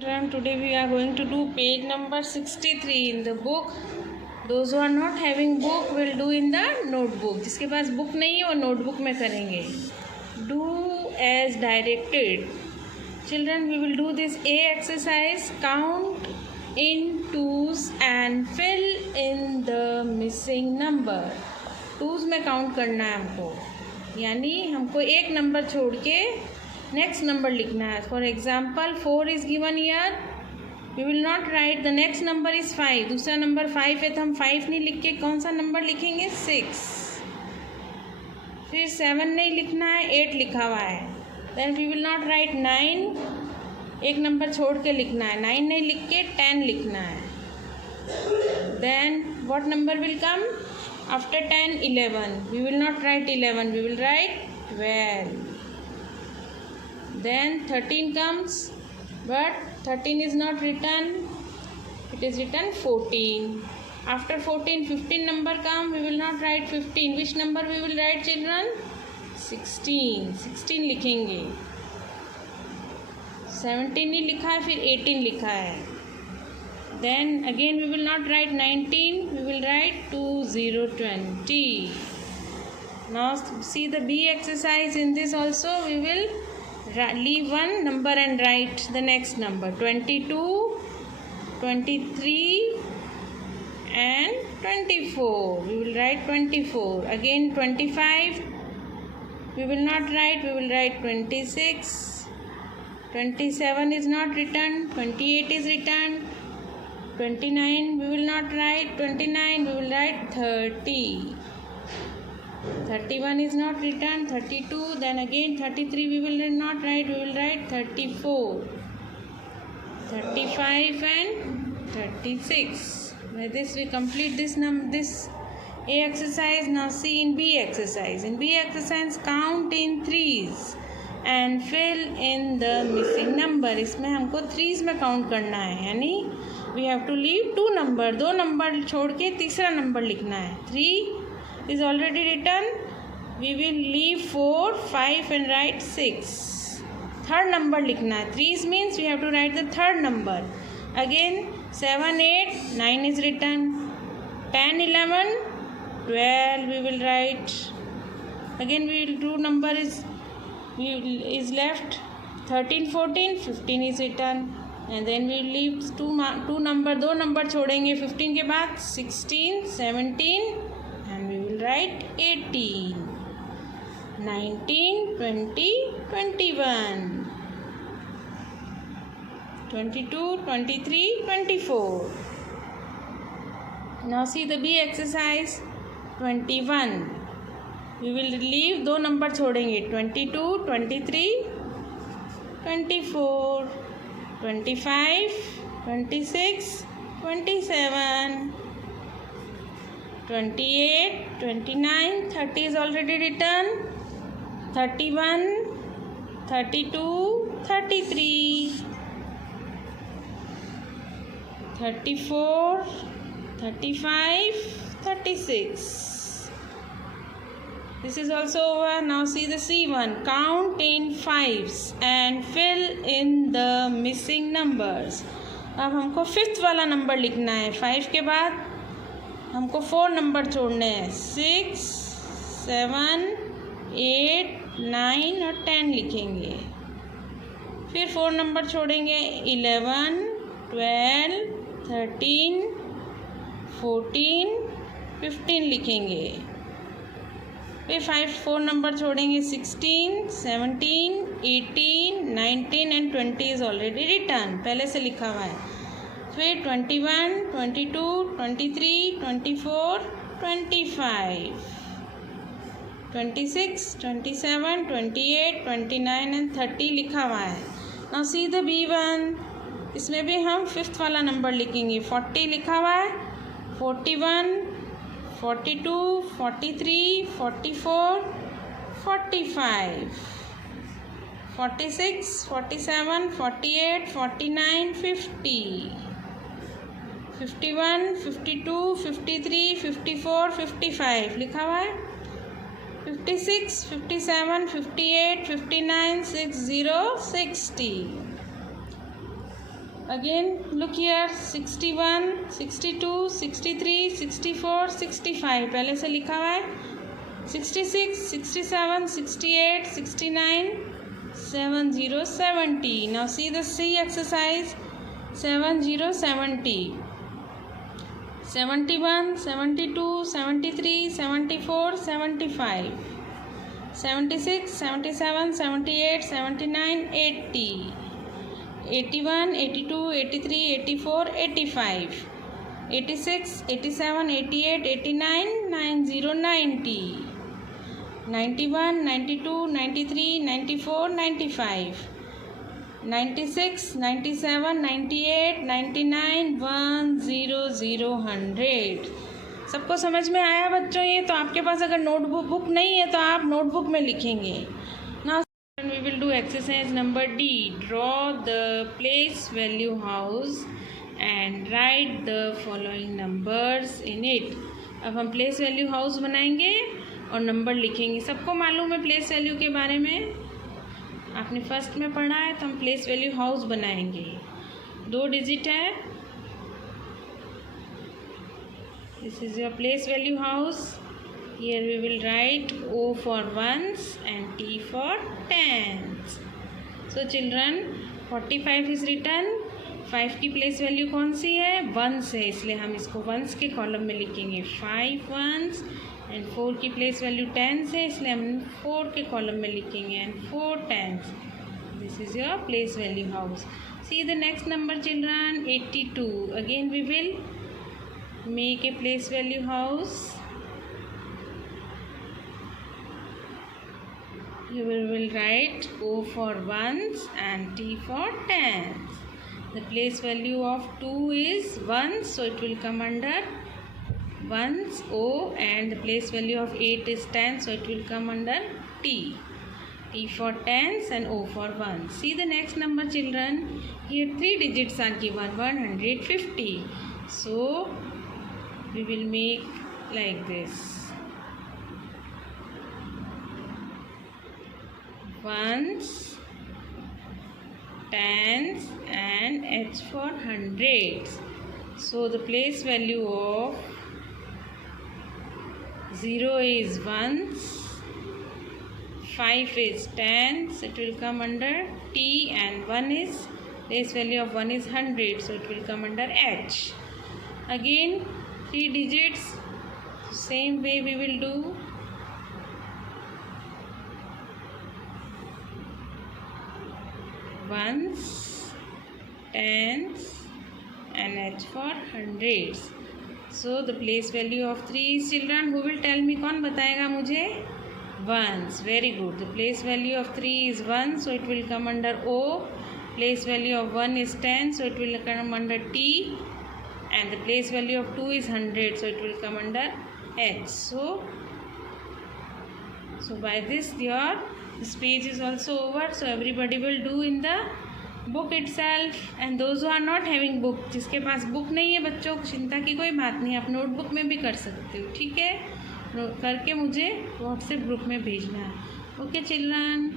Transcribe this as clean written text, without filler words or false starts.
Children, today we are going to do page number 63 in the book. Those who are not having book will do in the notebook. जिसके पास book नहीं है वो notebook में करेंगे. Do as directed. Children, we will do this A exercise. Count in twos and fill in the missing number. twos में count करना है हमको, यानी हमको एक नंबर छोड़ के नेक्स्ट नंबर लिखना है. For example 4 is given here. We will not write the next number is 5. दूसरा नंबर 5 है तो हम 5 नहीं लिख के कौन सा नंबर लिखेंगे? 6. फिर 7 नहीं लिखना है, 8 लिखा हुआ है. Then we will not write 9. एक नंबर छोड़ के लिखना है. 9 नहीं लिख के 10 लिखना है. Then what number will come after 10? 11. We will not write 11, we will write 12. Then 13 comes, but 13 is not written. It is written 14. After 14, 15 number come. We will not write 15. Which number we will write, children? 16. 16 लिखेंगे. 17 नहीं लिखा है, फिर 18 लिखा है. Then again we will not write 19. We will write 20. Now see the B exercise. In this also we will leave one number and write the next number. 22, 23 and 24. We will write 24. Again 25. We will not write. We will write 26. 27 is not written. 28 is written. 29 we will not write. 29 we will write 30. 31 is not written. 32. Then again 33 we will not write. We will write 34. 35 and 36. With this we complete this A exercise. Now see in B exercise. In B exercise count in threes and fill in the missing number. इसमें हमको threes में count करना है, यानी we have to leave 2 number. 2 number छोड़ के तीसरा number लिखना है. 3 is already written. We will leave 4, 5 and write 6. Third number लिखना है. 3 means we have to write the third number. Again 7, 8, 9 is written. 10, 11, 12 we will write. Again we will do number is left. 13, 14, 15 is written. And then we will leave 2 number. 2 number छोड़ेंगे 15 के बाद. 16, 17 and we will write 18. 19, 20, 21, 22, 23, 24. Now see the B exercise. 21. We will leave 2 number छोड़ेंगे. 22, 23, 24, 25, 26, 27, 28, 29, 30 is already written. 31, 32, 33, 34, 35, 36. This is also over. Now see the C1. Count in fives and fill in the missing numbers. अब हमको 5th वाला number लिखना है. 5 के बाद हमको 4 number छोड़ने हैं. 6, 7, 8, 9 और 10 लिखेंगे. फिर 4 नंबर छोड़ेंगे. 11, 12, 13, 14, 15 लिखेंगे. फिर 4 नंबर छोड़ेंगे. 16, 17, 18, 19 and 20 is already written. पहले से लिखा हुआ है. फिर 21, 22, 23, 24, 25, 26, 27, 28, 29 and 30 लिखा हुआ है. Now see the B1. इसमें भी हम 5th वाला नंबर लिखेंगे. 40 लिखा हुआ है. 41, 42, 43, 44, 45, 46, 47, 48, 49, 50, 51, 52, 53, 54, 55 लिखा हुआ है. 56, 57, 58, 59, 60, 60. Again look here, 61, 62, 63, 64, 65 पहले से लिखा हुआ है, 66, 67, 68, 69, 70, 70. Now see the C exercise. 70, 70, 71, 72, 73, 74, 75, 76, 77, 78, 79, 80, 81, 82, 83, 84, 85, 86, 87, 88, 89, 90, 90, 91, 92, 93, 94, 95, 96, 97, 98, 99, 100, 100. सबको समझ में आया बच्चों? ये तो आपके पास अगर नोटबुक नहीं है तो आप नोटबुक में लिखेंगे. Now we will do exercise number D. Draw the place value house and write the following numbers in it. अब हम प्लेस वैल्यू हाउस बनाएंगे और नंबर लिखेंगे. सबको मालूम है प्लेस वैल्यू के बारे में? आपने फर्स्ट में पढ़ा है. तो हम प्लेस वैल्यू हाउस बनाएंगे. 2 डिजिट है. This is your place value house. Here we will write O for ones and T for tens. So children 45 is written. 5 की प्लेस वैल्यू कौन सी है? वंस है, इसलिए हम इसको वंस के कॉलम में लिखेंगे. 5 वंस. एंड 4 की प्लेस वैल्यू टेंस है, इसलिए हम 4 के कॉलम में लिखेंगे. And 4 tens. This is your place value house. See the next number children, 82. Again we will make a place value house. You will write O for ones and T for tens. The place value of 2 is 1, so it will come under ones O, and the place value of 8 is 10, so it will come under T. T for tens and O for ones. See the next number children. Here 3 digits are given, 150. So we will make like this. Ones, tens and H for hundreds. So the place value of 0 is ones, 5 is tens, it will come under T, and 1 is place value of 1 is 100, so it will come under H. Again 3 digits, same way we will do. Ones, tens and H for hundreds. So the place value of 3 is children. Who will tell me? कौन बताएगा मुझे? Ones. Very good. The place value of 3 is 1, so it will come under O. Place value of 1 is 10, so it will come under T. And the place value of 2 is 100, so it will come under H. So by this this page is also over. So everybody will do in the book itself, and those who are not having book, जिसके पास book नहीं है बच्चों, चिंता की कोई बात नहीं, आप नोटबुक में भी कर सकते हो. ठीक है, करके मुझे व्हाट्सएप ग्रुप में भेजना है. Okay children.